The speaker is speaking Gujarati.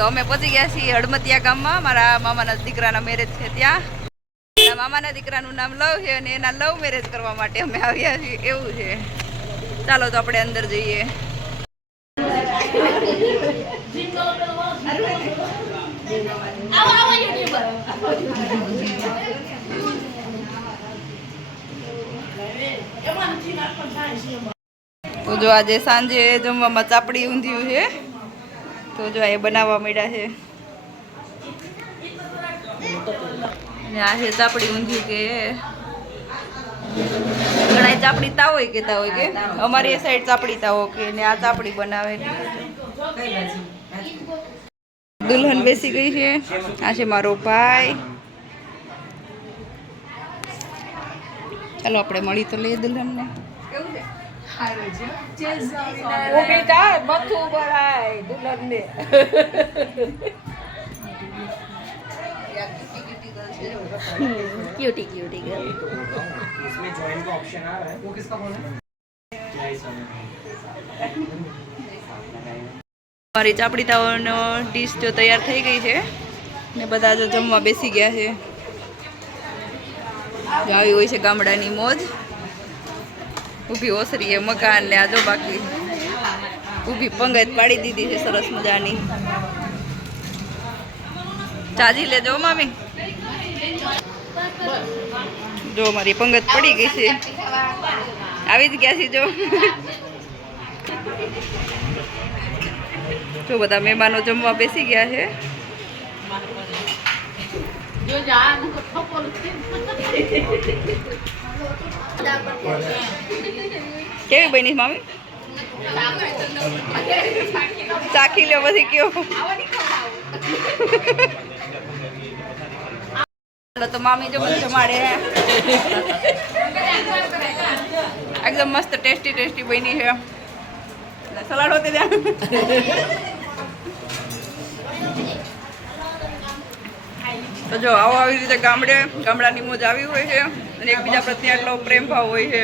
તો અમે પહોંચી ગયા છીએ હડમતિયા ગામમાં. મારા મામાના દીકરાના મેરેજ છે ત્યાં. મારા મામાના દીકરાનું નામ લવ છે અને એના લવ મેરેજ કરવા માટે અમે આવ્યા છીએ, એવું છે. ચાલો તો આપણે અંદર જઈએ. તો જો આજે સાંજે જમવામાં ચાપડી ઊંધિયું છે. તો જો એ બનાવવા માંડ્યા છે. અને આ છે ચાપડી ઊંધિયું કે ઘણા ચાપડી તાવો કેતા હોય કે અમારી એ સાઈડ ચાપડી તાવો કે ને આ ચાપડી બનાવેલી. દુલ્હન બેસી ગઈ છે. આ છે મારો ભાઈ. ચાલો આપણે મળી તો લઈએ દુલ્હનને. કેવું છે? Cutie cutie girl. इसमें ज्वाइन का ऑप्शन आ रहा है, वो किसका फोन है? મારી ચાપડી તાવનો ડીશ જો તૈયાર થઈ ગઈ છે ને બધા જો જમવા બેસી ગયા છે. જો આવી હોય છે ગામડાની મોજ. ઊભી ઓસરી એ મકાન ને આ જો બાકી ઊભી પંગત પાડી દીધી છે સરસ મજાની. ચાજી લેજો મામી. જો મારી પંગત પડી ગઈ છે. આવી જ ગયા છે જો. જો બધા મહેમાનો જમવા બેસી ગયા છે. કેવી બની મામી? ચાખી લો પછી કયો. તો મામી જો બધું જમાડે. એકદમ મસ્ત ટેસ્ટી ટેસ્ટી બની છે. સલાડ હોતી ત્યાં. તો જો આવો આવી રીતે ગામડાની મોજ આવી હોય છે અને એકબીજા પ્રત્યે આટલો પ્રેમ ભાવ હોય છે.